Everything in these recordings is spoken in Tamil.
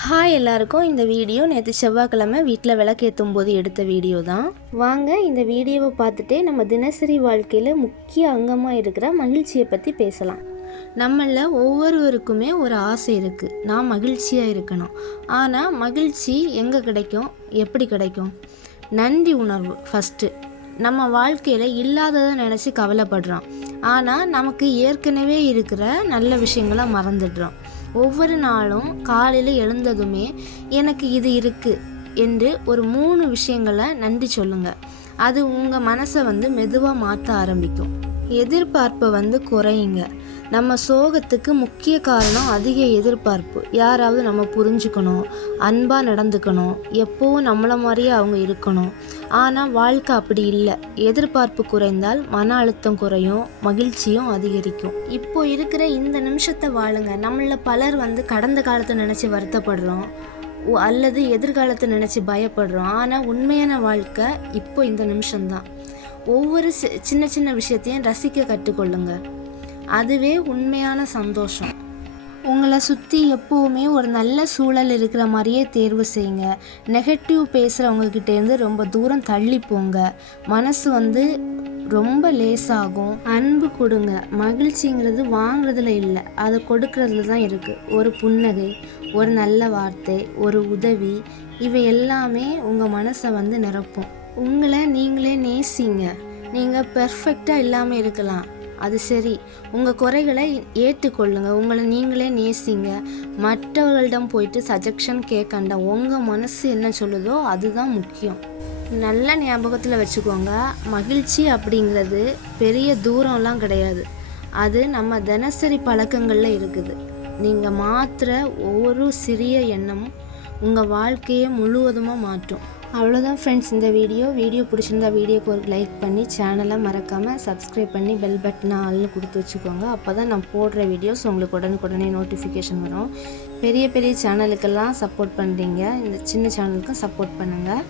ஹாய் எல்லாருக்கும். இந்த வீடியோ நேற்று செவ்வாய்க்கிழமை வீட்டில் விளக்கேற்றும் போது எடுத்த வீடியோ தான். வாங்க இந்த வீடியோவை பார்த்துட்டே நம்ம தினசரி வாழ்க்கையில் முக்கிய அங்கமாக இருக்கிற மகிழ்ச்சியை பற்றி பேசலாம். நம்மளில் ஒவ்வொருவருக்குமே ஒரு ஆசை இருக்குது, நான் மகிழ்ச்சியாக இருக்கணும். ஆனால் மகிழ்ச்சி எங்கே கிடைக்கும், எப்படி கிடைக்கும்? நன்றி உணர்வு ஃபஸ்ட்டு. நம்ம வாழ்க்கையில் இல்லாததை நினச்சி கவலைப்படுறோம், ஆனால் நமக்கு ஏற்கனவே இருக்கிற நல்ல விஷயங்களை மறந்துடுறோம். ஒவ்வொரு நாளும் காலையில் எழுந்ததுமே எனக்கு இது இருக்குது என்று ஒரு 3 விஷயங்களை நன்றி சொல்லுங்கள். அது உங்கள் மனசை மெதுவாக மாற்ற ஆரம்பிக்கும். எதிர்பார்ப்பை குறையுங்க. நம்ம சோகத்துக்கு முக்கிய காரணம் அதிக எதிர்பார்ப்பு. யாராவது நம்ம புரிஞ்சுக்கணும், அன்பாக நடந்துக்கணும், எப்போவும் நம்மளை மாதிரியே அவங்க இருக்கணும். ஆனால் வாழ்க்கை அப்படி இல்லை. எதிர்பார்ப்பு குறைந்தால் மன அழுத்தம் குறையும், மகிழ்ச்சியும் அதிகரிக்கும். இப்போ இருக்கிற இந்த நிமிஷத்தை வாழுங்க. நம்மள பலர் கடந்த காலத்தை நினச்சி வருத்தப்படுறோம் அல்லது எதிர்காலத்தை நினச்சி பயப்படுறோம். ஆனால் உண்மையான வாழ்க்கை இப்போ இந்த நிமிஷம்தான். ஒவ்வொரு சின்ன சின்ன விஷயத்தையும் ரசிக்க கற்றுக்கொள்ளுங்க. அதுவே உண்மையான சந்தோஷம். உங்களை சுற்றி எப்போவுமே ஒரு நல்ல சூழல் இருக்கிற மாதிரியே தேர்வு செய்யுங்க. நெகட்டிவ் பேசுகிறவங்கக்கிட்டேருந்து ரொம்ப தூரம் தள்ளி போங்க. மனசு ரொம்ப லேசாகும். அன்பு கொடுங்க. மகிழ்ச்சிங்கிறது வாங்குறதுல இல்லை, அதை கொடுக்கறதுல தான் இருக்குது. ஒரு புன்னகை, ஒரு நல்ல வார்த்தை, ஒரு உதவி, இவை எல்லாமே உங்கள் மனசை நிரப்பும். உங்களை நீங்களே நேசிங்க. நீங்கள் பெர்ஃபெக்டாக இல்லாமல் இருக்கலாம், அது சரி. உங்கள் குறைகளை ஏற்றுக்கொள்ளுங்க. உங்களை நீங்களே நேசிங்க. மற்றவர்களிடம் போயிட்டு சஜஷன் கேட்கண்ட. உங்கள் மனசு என்ன சொல்லுதோ அதுதான் முக்கியம். நல்ல ஞாபகத்தில் வச்சுக்கோங்க, மகிழ்ச்சி அப்படிங்கிறது பெரிய தூரம்லாம் கிடையாது. அது நம்ம தினசரி பழக்கங்களில் இருக்குது. நீங்கள் மாற்றுற ஒவ்வொரு சிறிய எண்ணமும் உங்கள் வாழ்க்கையை முழுவதுமாக மாற்றும். அவ்வளோதான் ஃப்ரெண்ட்ஸ், இந்த வீடியோ பிடிச்சிருந்தா வீடியோக்கு ஒரு லைக் பண்ணி சேனலை மறக்காமல் சப்ஸ்கிரைப் பண்ணி பெல் பட்டனை ஆள்னு கொடுத்து வச்சுக்கோங்க. அப்போ தான் நான் போடுற வீடியோஸ் உங்களுக்கு உடனுக்குடனே நோட்டிஃபிகேஷன் வரும். பெரிய பெரிய சேனலுக்கெல்லாம் சப்போர்ட் பண்ணுறீங்க, இந்த சின்ன சேனலுக்கும் சப்போர்ட் பண்ணுங்கள்.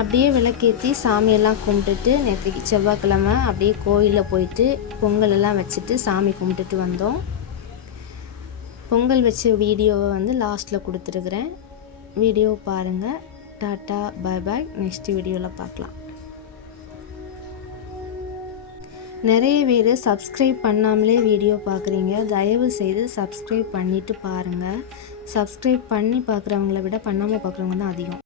அப்படியே விளக்கேற்றி சாமியெல்லாம் கும்பிட்டுட்டு, நேற்றுக்கு செவ்வாய்க்கிழமை அப்படியே கோயிலில் போயிட்டு பொங்கல் எல்லாம் வச்சுட்டு சாமி கும்பிட்டுட்டு வந்தோம். பொங்கல் வச்ச வீடியோவை லாஸ்ட்டில் கொடுத்துருக்குறேன். வீடியோ பாருங்கள். டாட்டா, பாய் பாய். நெக்ஸ்ட் வீடியோவில் பார்க்கலாம். நிறைய பேர் சப்ஸ்கிரைப் பண்ணாமலே வீடியோ பார்க்குறீங்க. தயவு செய்து சப்ஸ்கிரைப் பண்ணிவிட்டு பாருங்கள். சப்ஸ்கிரைப் பண்ணி பார்க்குறவங்கள விட பண்ணாமல் பார்க்குறவங்க தான் அதிகம்.